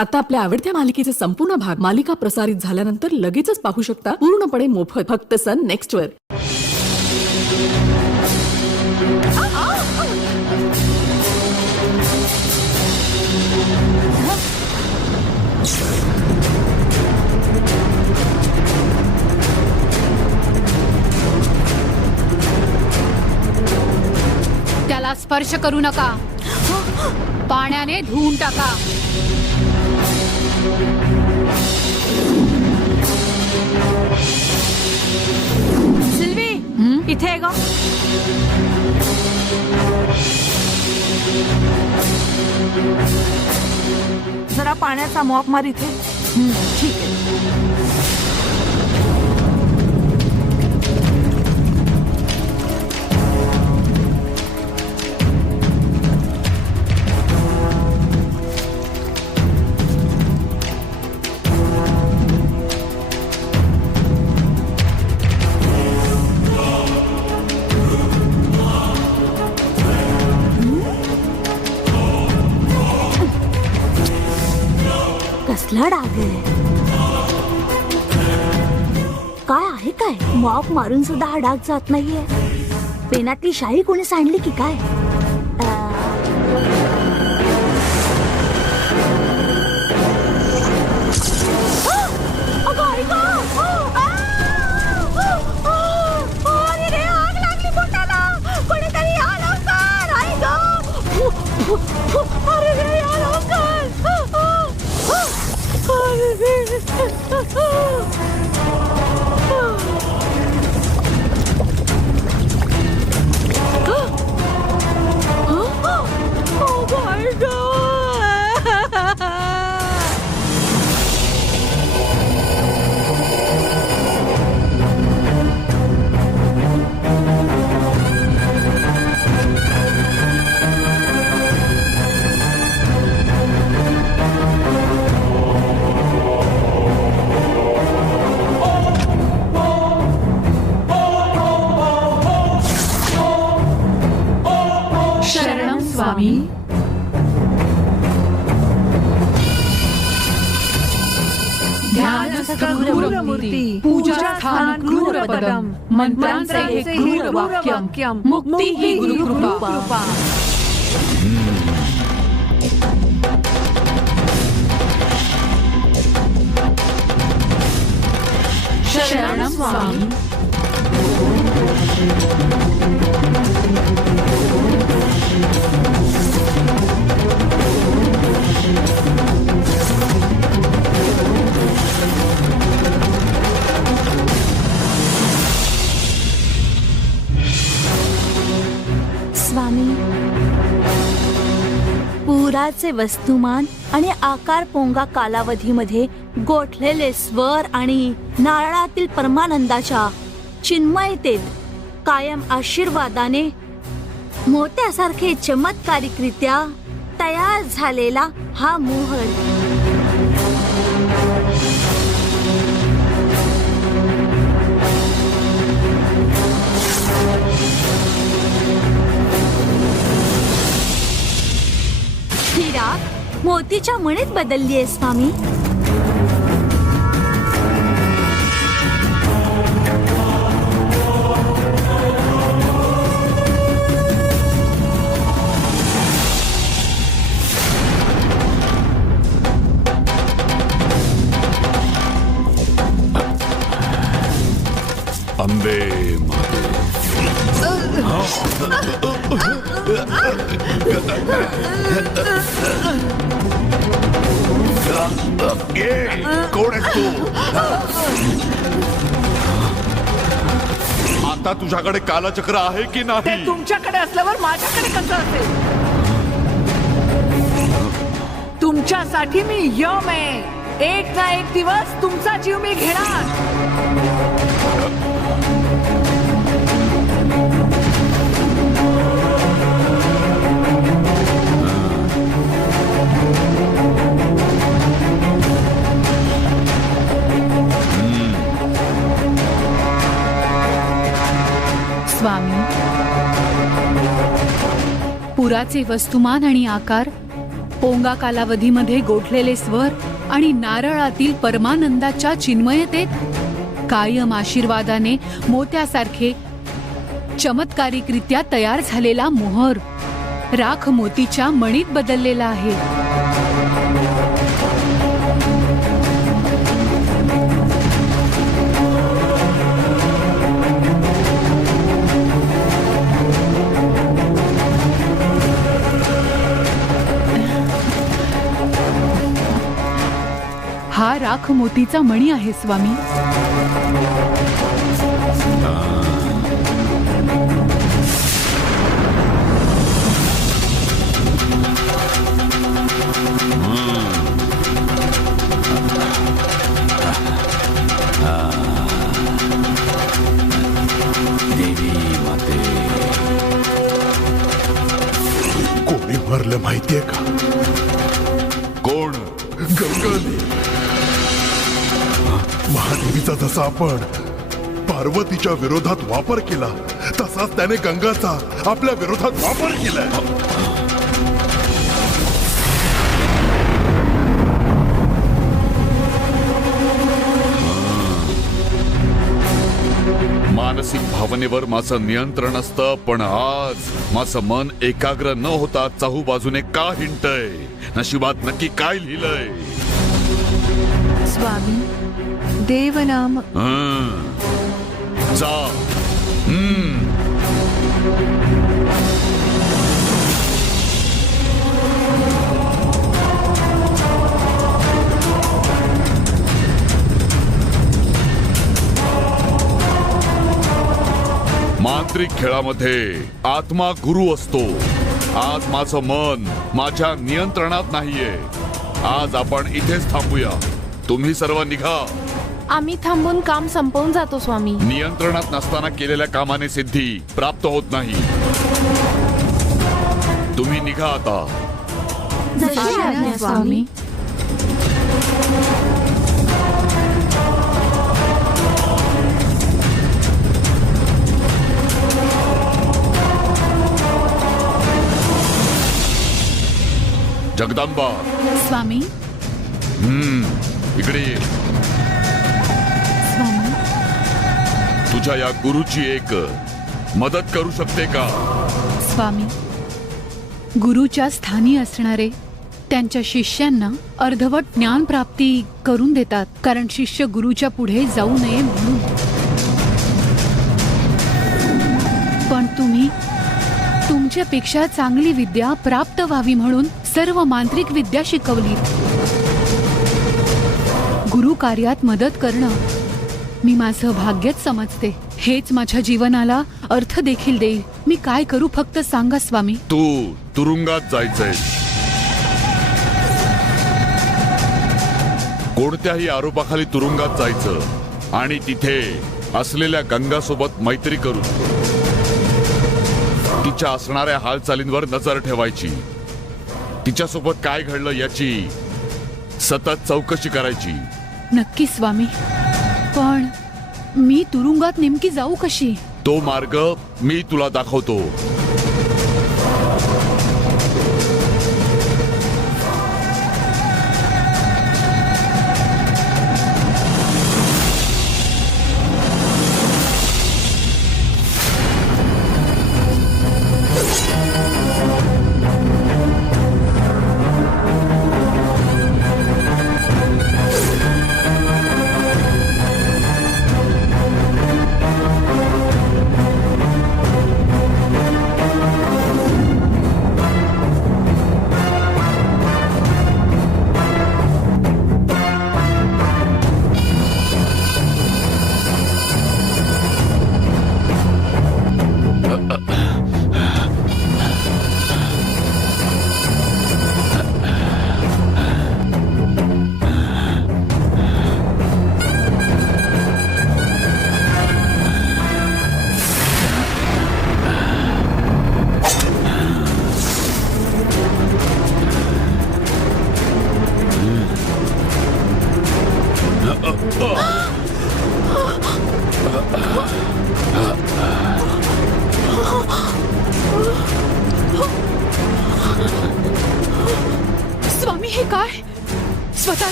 आता आपल्या आवडत्या मालिकेचे संपूर्ण भाग मालिका प्रसारित झाल्यानंतर लगेचच पाहू शकता पूर्णपणे मोफत फक्त सन नेक्स्ट वर. त्याला स्पर्श करू नका. पाण्याने धुवून टाका. सिल्वी, इथे आहे ग. जरा पाण्याचा मॉप मार इथे. ठीक आहे. कसला डाग आहे. काय आहे काय. मॉप मारून सुद्धा हा डाग जात नाहीये. पेनातली शाई कोणी सांडली की काय. शरणं स्वामी. ध्यानस्थ क्रूरमूर्ती, पूजास्थान क्रूरपदम, मंत्रांचे हे क्रूर वाक्यम, मुक्ती ही गुरुकृपा. शरणं स्वामी. स्वामी, पुराचे वस्तुमान आणि आकार पोंगा कालावधीमध्ये गोठलेले स्वर आणि नारळातील परमानंदाच्या चिन्मयतेत कायम आशीर्वादाने मोत्यासारखे चमत्कारिकरित्या तयार झालेला हा मोहर. ही राख मोतीच्या मणीत बदलली आहे स्वामी. अंबे कोण आहेस तू. आता तुझ्याकडे कालचक्र आहे की नाही. तुमच्याकडे असल्यावर माझ्याकडे कसं असेल. तुमच्यासाठी मी यम आहे. एक ना एक दिवस तुमचा जीव मी घेणार. स्वामी, पुराचे वस्तुमान आणि आकार पोंगा कालावधीमध्ये गोठलेले स्वर आणि नारळातील परमानंदाच्या चिन्मयतेत कायम आशीर्वादाने मोत्यासारखे चमत्कारिकरित्या तयार झालेला मोहर राख मोतीच्या मणीत बदललेला आहे. हा राख मोतीचा मणी आहे स्वामी. कोणी भरलं माहितीये का? कोण? गंगाने. महादेवीचा जसा आपण पार्वतीच्या विरोधात वापर केला तसाच त्याने गंगाचा आपल्या विरोधात वापर केलाय. मानसिक भावनेवर माझं नियंत्रण असतं, पण आज माझं मन एकाग्र न होता चहूबाजूने का हिंडतय? नशिबात नक्की काय लिहिलंय? स्वामी देवनाम. जा. मांत्रिक खेळामध्ये आत्मा गुरु असतो. आज माझं मन माझ्या नियंत्रणात नाहीये. आज आपण इथेच थांबूया. तुम्ही सर्व निघा. आम्ही थांबून काम संपवून जातो स्वामी. नियंत्रणात नसताना केलेल्या कामाने सिद्धी प्राप्त होत नाही. तुम्ही निघा आता. जशी आज्ञा स्वामी. जगदंबा. स्वामी. इकडे ये. स्वामी. तुझ्या या गुरुची एक मदत करू शकते का? स्वामी, गुरुच्या स्थानी असणारे त्यांच्या शिष्यांना अर्धवट ज्ञान प्राप्ती करून देतात, कारण शिष्य गुरुच्या पुढे जाऊ नये म्हणून. पण तुम्ही तुमच्यापेक्षा चांगली विद्या प्राप्त व्हावी म्हणून सर्व मांत्रिक विद्या शिकवलीत. गुरु कार्यात मदत करणं मी माझं भाग्यच समजते. हेच माझ्या जीवनाला अर्थ देखील देईल. मी काय करू फक्त सांगा स्वामी. तू तुरुंगात जायचंय. कोणत्याही आरोपाखाली तुरुंगात जायचं आणि तिथे असलेल्या गंगासोबत मैत्री करून तिच्या असणाऱ्या हालचालींवर नजर ठेवायची. तिच्यासोबत काय घडलं याची सतत चौकशी करायची. नक्की स्वामी, पण मी तुरुंगात नेमकी जाऊ कशी? तो मार्ग मी तुला दाखवतो.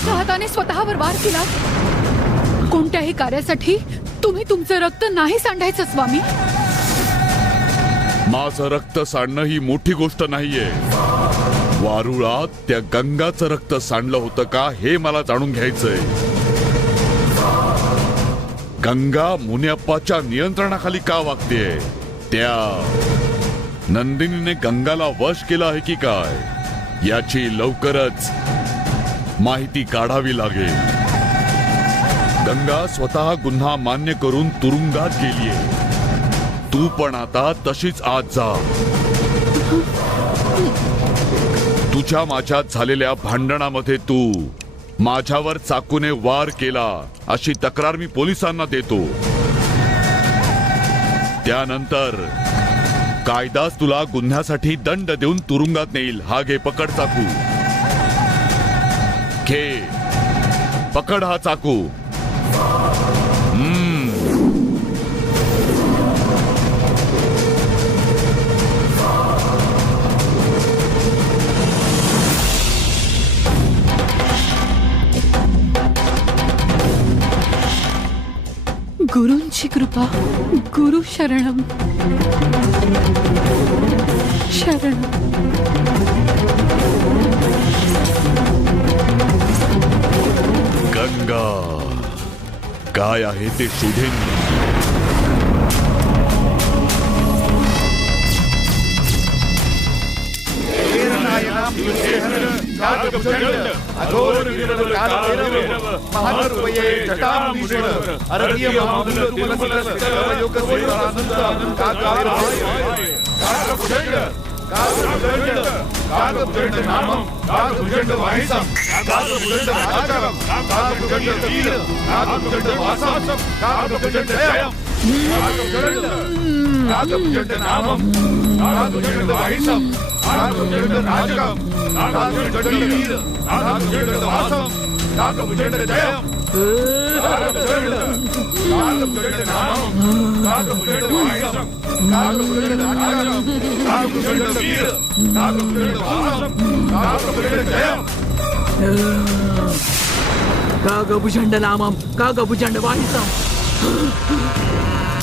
तुमच्या हाताने स्वतःवर वार केला. कोणत्याही कार्यासाठी तुम्ही तुमचं रक्त नाही सांडायचं स्वामी. माझं रक्त सांडणं ही मोठी गोष्ट नाहीये. वारुळात त्या गंगाचं रक्त सांडलं होतं का हे मला जाणून घ्यायचंय. गंगा मुनियप्पाच्या नियंत्रणाखाली का वागतेय? त्या नंदिनीने गंगाला वश केलं आहे की काय याची लवकरच माहिती काढावी लागेल. गंगा स्वतः गुन्हा मान्य करून तुरुंगात गेलीये. तू पण आता तशीच आत जा. तुझ्या माझ्यात झालेल्या भांडणामध्ये तू माझ्यावर चाकूने वार केला अशी तक्रार मी पोलिसांना देतो. त्यानंतर कायदाच तुला गुन्ह्यासाठी दंड देऊन तुरुंगात नेईल. हा घे, पकड चाकू. घे, पकड हा चाकू. गुरूंची कृपा. गुरु शरणम शरण. गंगा काय आहे ते शोधेन. कागभुजंड नामम कागभुजंड वाहिसम कागभुजंड राजगम कागभुजंड वीर कागभुजंड वासम कागभुजंड जयम कागभुजंड कागभुजंड कागभुजंड कागभुजंड नामम कागभुजंड वाहिसम कागभुजंड राजम कागभुजंड वीर कागभुजंड वासम कागभुजंड जयम कागभुजंड नामम कागभुजंड वाहिसम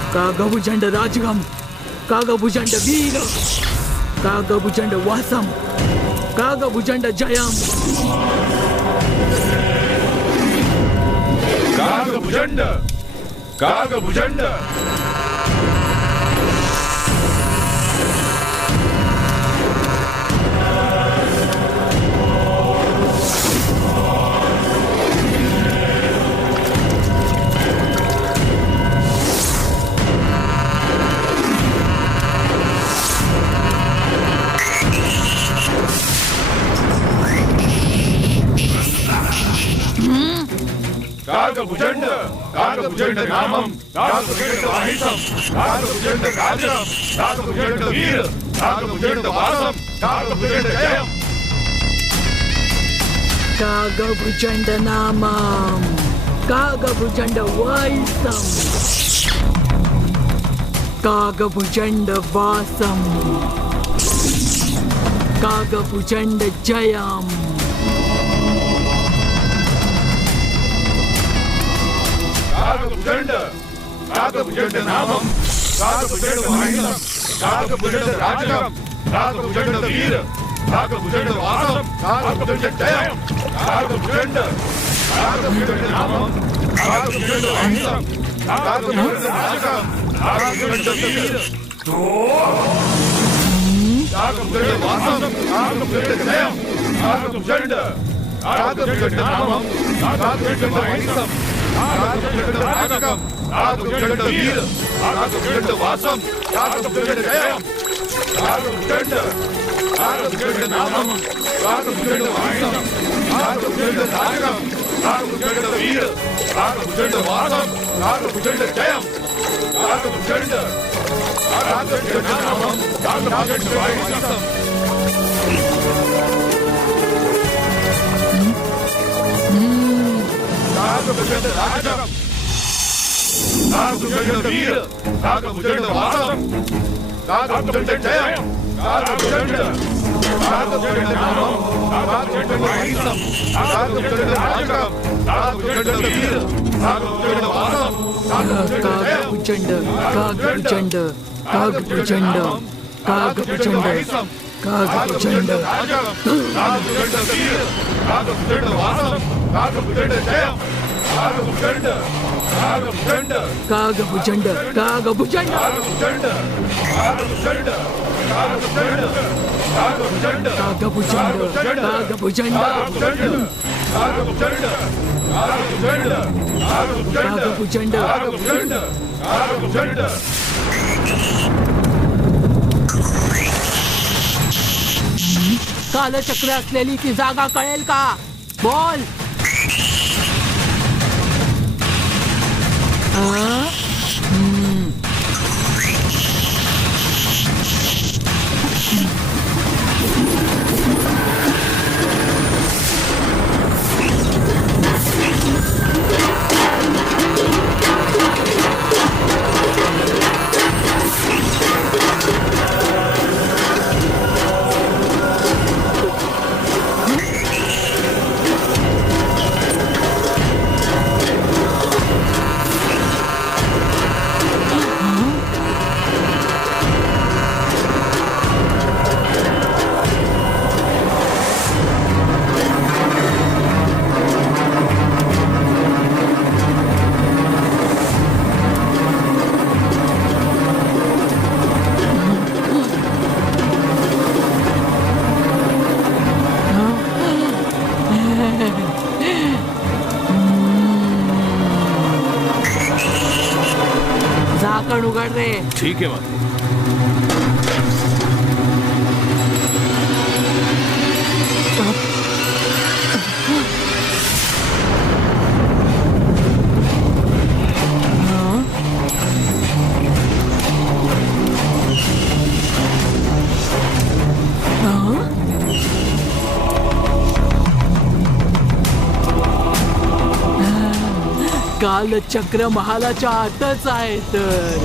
कागभुजंड वासम कागभुजंड जयम कागभुजंड कागभुजंड नामम कागभुजंड वाहिसम कागभुजंड राजम कागभुजंड वीर कागभुजंड वासम कागभुजंड जयम कागभुजंड कागभुजंड नामम कागभुजंड वाहिसम कागभुजंड राजम कागभुजंड वीर कागभुजंड वासम कागभुजंड जयम कागभुजंड कागभुजंड नामम कागभुजंड वाहिसम कागभुजंड राजम कागभुजंड वीर कागभुजंड वासम कागभुजंड जयम कागभुजंड कागभुजंड नामम कागभुजंड वाहिसम कागभुजंड राजम कागभुजंड वीर कागभुजंड वासम कागभुजंड जयम कागभुजंड कागभुजंड नामम कागभुजंड वाहिसम कागभुजंड राजम कागभुजंड वीर कागभुजंड वासम कागभुजंड जयम कागभुजंड कागभुजंड कागभुजंड कागभुजंड कागभुजंड कागभुजंड कागभुजंड कागभुजंड कागभुजंड कागभुजंड कागभुजंड कालचक्र असलेली ती जागा कळेल का? बोल. झाकण उघड रे. ठीक आहे माते. कालचक्र महालाच्या आतच आहे तर.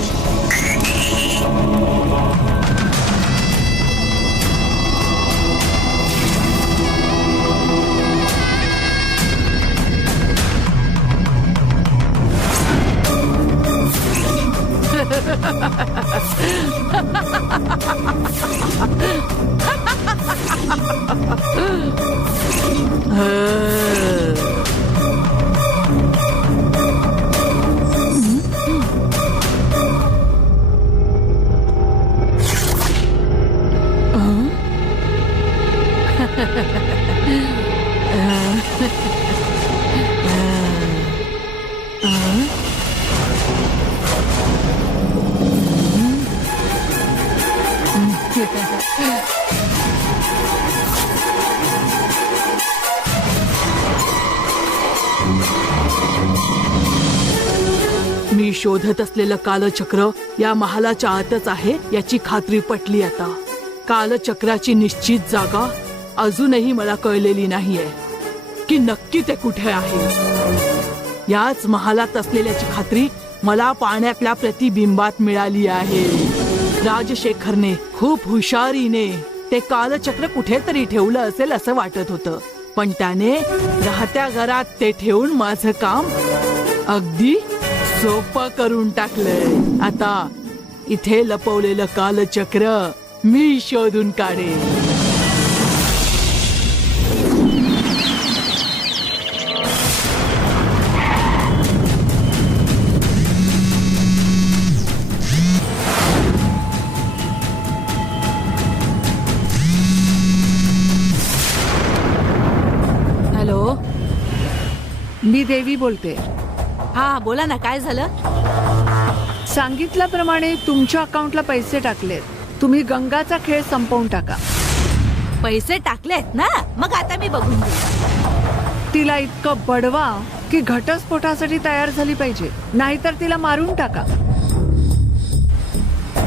मी शोधत असलेलं कालचक्र या महालाच्या आतच आहे याची खात्री पटली आता. कालचक्राची निश्चित जागा अजूनही मला कळलेली नाहीये की नक्की ते कुठे आहे. याच महालात असलेल्याची खात्री मला पाण्यातल्या प्रतिबिंबात मिळाली आहे. राजशेखरने खूप हुशारीने ते कालचक्र कुठेतरी ठेवलं असेल असं वाटत होतं, पण त्याने राहत्या घरात ते ठेवून माझं काम अगदी सोपं करून टाकलंय. आता इथे लपवलेलं कालचक्र मी शोधून काढेन. हॅलो, मी देवी बोलते. हा बोला ना, काय झालं? सांगितल्याप्रमाणे तुमच्या अकाउंटला पैसे टाकलेत. तुम्ही गंगाचा खेळ संपवून टाका. पैसे टाकलेत ना, मग आता मी बघून घेईन. तिला इतकं बडवा की घटस्फोटासाठी तयार झाली पाहिजे, नाहीतर तिला मारून टाका.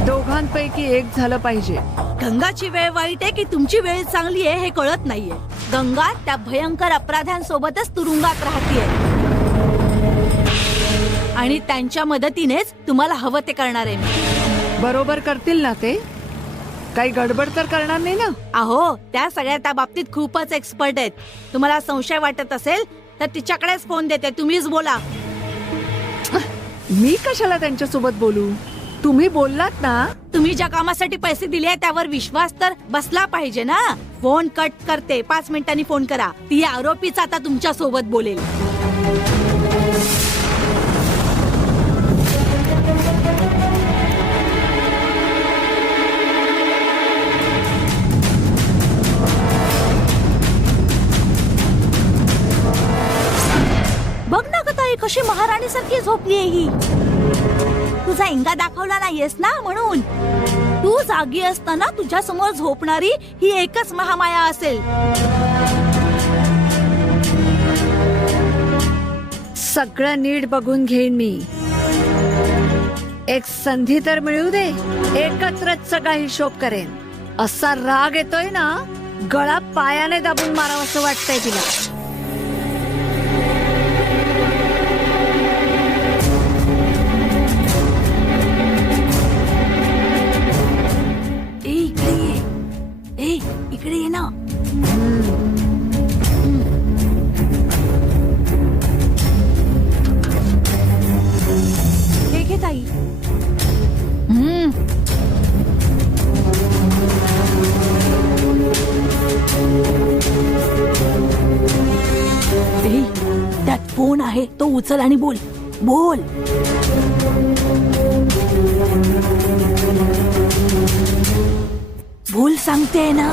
दोघांपैकी एक झालं पाहिजे. गंगाची वेळ वाईट आहे की तुमची वेळ चांगली आहे हे कळत नाहीये. गंगा त्या भयंकर अपराध्यांसोबतच तुरुंगात राहतीये आणि त्यांच्या मदतीनेच तुम्हाला हवं ते करणार आहे मी. बरोबर करतील ना ते? काही गडबड तर करणार नाही ना? अहो त्या सगळ्या त्या बाबतीत खूपच एक्सपर्ट आहेत. तुम्हाला संशय वाटत असेल तर तिच्याकडेच फोन देते, तुम्हीच बोला. मी कशाला त्यांच्यासोबत बोलू? तुम्ही बोललात ना. तुम्ही ज्या कामासाठी पैसे दिले त्यावर विश्वास तर बसला पाहिजे ना. फोन कट करते, 5 मिनिटांनी फोन करा. ती आरोपीच आता तुमच्या सोबत बोलेल. बघ ना ग ताई, कशी महाराणी सारखी झोपली आहे ही. तुझा इंगा दाखवला नाहीयेस ना म्हणून. तू जागी असताना तुझ्या समोर झोपणारी ही एकच महामाया असेल. सगळं नीट बघून घेईन मी. एक संधी तर मिळू दे, एकत्रच सगळा हिशोब करेन. असा राग येतोय ना, गळा पायाने दाबून मारावं असं वाटतंय तिला. इकडे ये ना. हे घे ताई. त्यात फोन आहे, तो उचल आणि बोल बोल. बोल सांगते ना.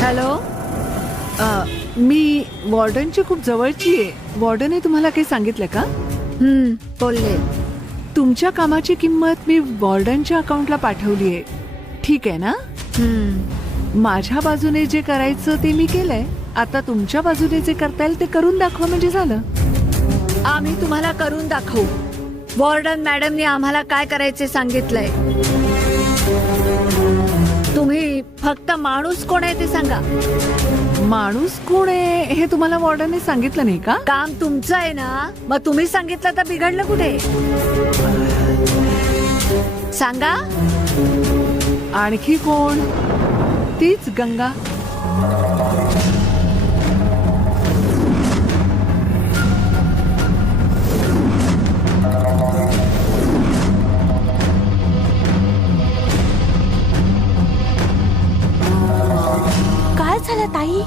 हॅलो, मी वॉर्डनची खूप जवळची आहे. वॉर्डनने तुम्हाला काही सांगितलं का? बोलले. तुमच्या कामाची किंमत मी वॉर्डनच्या अकाउंटला पाठवली आहे. ठीक आहे ना? माझ्या बाजूने जे करायचं ते मी केलंय. आता तुमच्या बाजूने जे करता येईल ते करून दाखवा म्हणजे झालं. आम्ही तुम्हाला करून दाखवू. वॉर्डन मॅडमनी आम्हाला काय करायचे सांगितलंय. तुम्ही फक्त माणूस कोण आहे ते सांगा. माणूस कोण आहे हे तुम्हाला वॉर्डनने सांगितलं नाही का? काम तुमचं आहे ना, मग तुम्ही सांगितलं तर बिघडलं कुठे? सांगा. आणखी कोण? तीच गंगा. काय झालं ताई?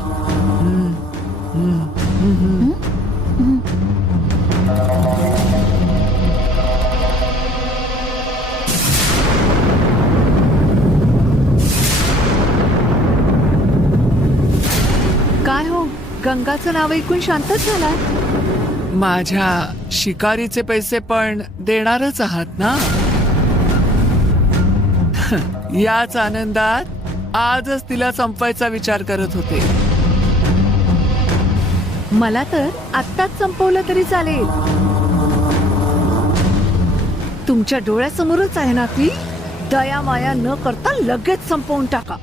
काय हो, गंगाचं नाव ऐकून शांतच झाला. माझ्या शिकारीचे पैसे पण देणारच आहात ना? याच आनंदात आजच तिला संपवायचा विचार करत होते. मला तर आत्ताच संपवलं तरी चालेल. तुमच्या डोळ्यासमोरच आहे ना ती. दया माया न करता लगेच संपवून टाका.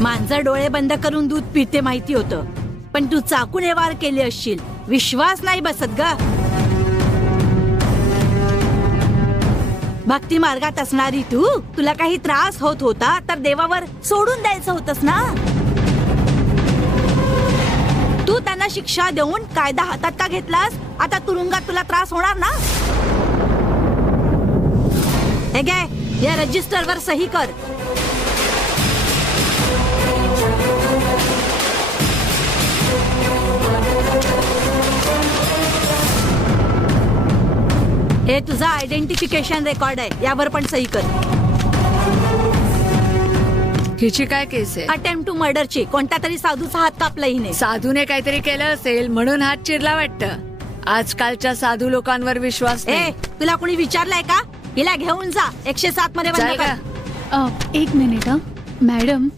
मांजर डोळे बंद करून दूध पिते माहिती होतं, पण तू चाकूने वार केले असशील. विश्वास नाही बसत ग. भक्ती मार्गात असणारी तुला काही त्रास होत होता तर देवावर सोडून द्यायचं होतंस ना. तू त्यांना शिक्षा देऊन कायदा हातात का घेतलास? आता तुरुंगात तुला त्रास होणार ना. हे घे, या रजिस्टरवर सही कर. हे तुझा आयडेंटिफिकेशन रेकॉर्ड आहे, यावर पण सही कर. हिची काय केस आहे? अटेम्प्ट टू मर्डरची. कोणत्या तरी साधूचा हात कापला हिने. साधूने काहीतरी केलं असेल म्हणून हात चिरला वाटतं. आजकालच्या साधू लोकांवर विश्वास ए नाही. तुला कोणी विचारलंय का? हिला घेऊन जा 107 मध्ये बंद चल कर. का? एक मिनिट हं. मॅडम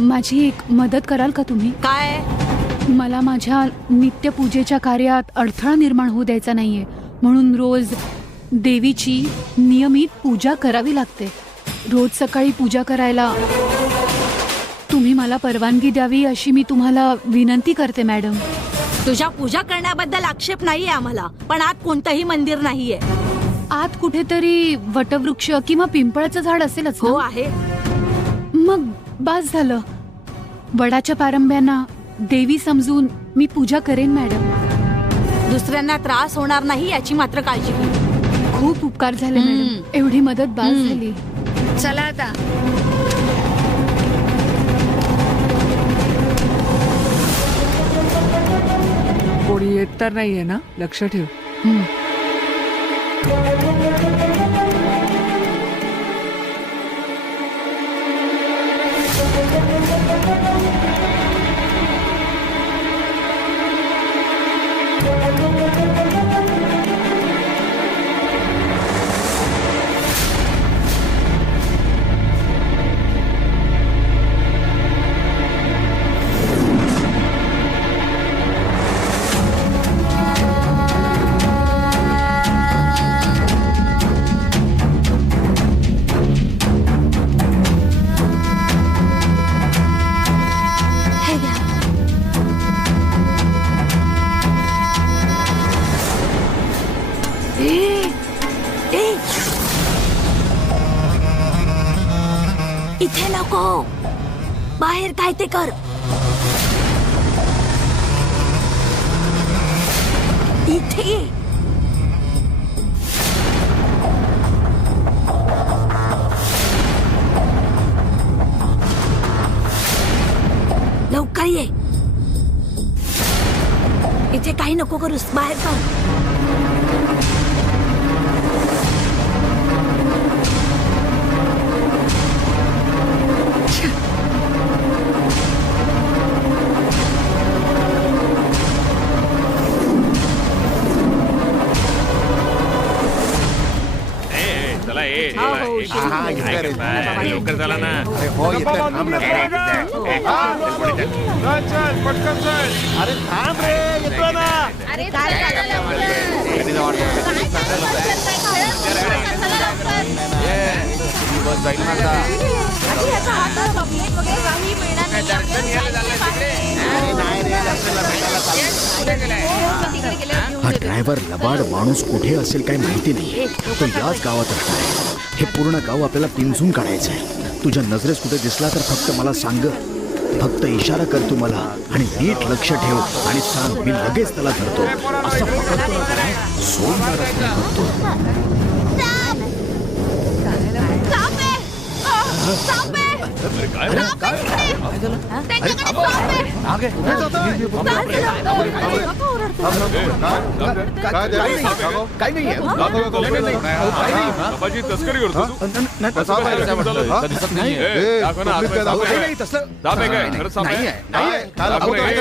माझी एक मदत कराल का तुम्ही? काय? मला माझ्या नित्यपूजेच्या कार्यात अडथळा निर्माण होऊ द्यायचा नाहीये, म्हणून रोज देवीची नियमित पूजा करावी लागते. रोज सकाळी पूजा करायला तुम्ही मला परवानगी द्यावी अशी मी तुम्हाला विनंती करते मॅडम. तुझ्या पूजा करण्याबद्दल आक्षेप नाहीये आम्हाला, पण आत कोणतंही मंदिर नाहीये. आत कुठेतरी वटवृक्ष किंवा पिंपळाचं झाड असेलच ना? हो आहे. मग बास झालं. वडाच्या पारंब्यांना देवी समजून मी पूजा करेन मॅडम. दुसऱ्यांना त्रास होणार नाही याची मात्र काळजी घे. खूप उपकार झाले मॅडम, एवढी मदत बास झाली. चला आता. कोणी येत तर नाहीये ना? लक्ष ठेव. हे घ्या. ए, ए. इथे नको, बाहेर काय ते कर. इथे ये. लवकर ये. इथे काही नको करूस, बाहेर कर. चला ए हो, हो, लवकर चला ना. हो येतोय, थांब ना जरा. चल पटकन चल. अरे थांब रे, येतोय ना. बस जाईल ना आता. अरे नाही रे, दर्शनला भेटायला चाललोय. हा ड्रायव्हर लबाड माणूस कुठे असेल काही माहिती नाही. तो याच गावात राहणार. हे पूर्ण गाव आपल्याला पिंजून काढायचं आहे. तुझ्या नजरेस कुठे दिसला तर फक्त मला सांग. फक्त इशारा कर तू मला आणि नीट लक्ष ठेव आणि सांग, मी लगेच त्याला धरतो. असं पकडतो ना काय, सोडणारच नाही बघतो. काय नाही बाबाजी तस्करी करतो तू. दिसत नाहीये. दाखव ना, हात पाय दाखव. दाब आहे काय? खरंच साप आहे? दाखव आहे. नाही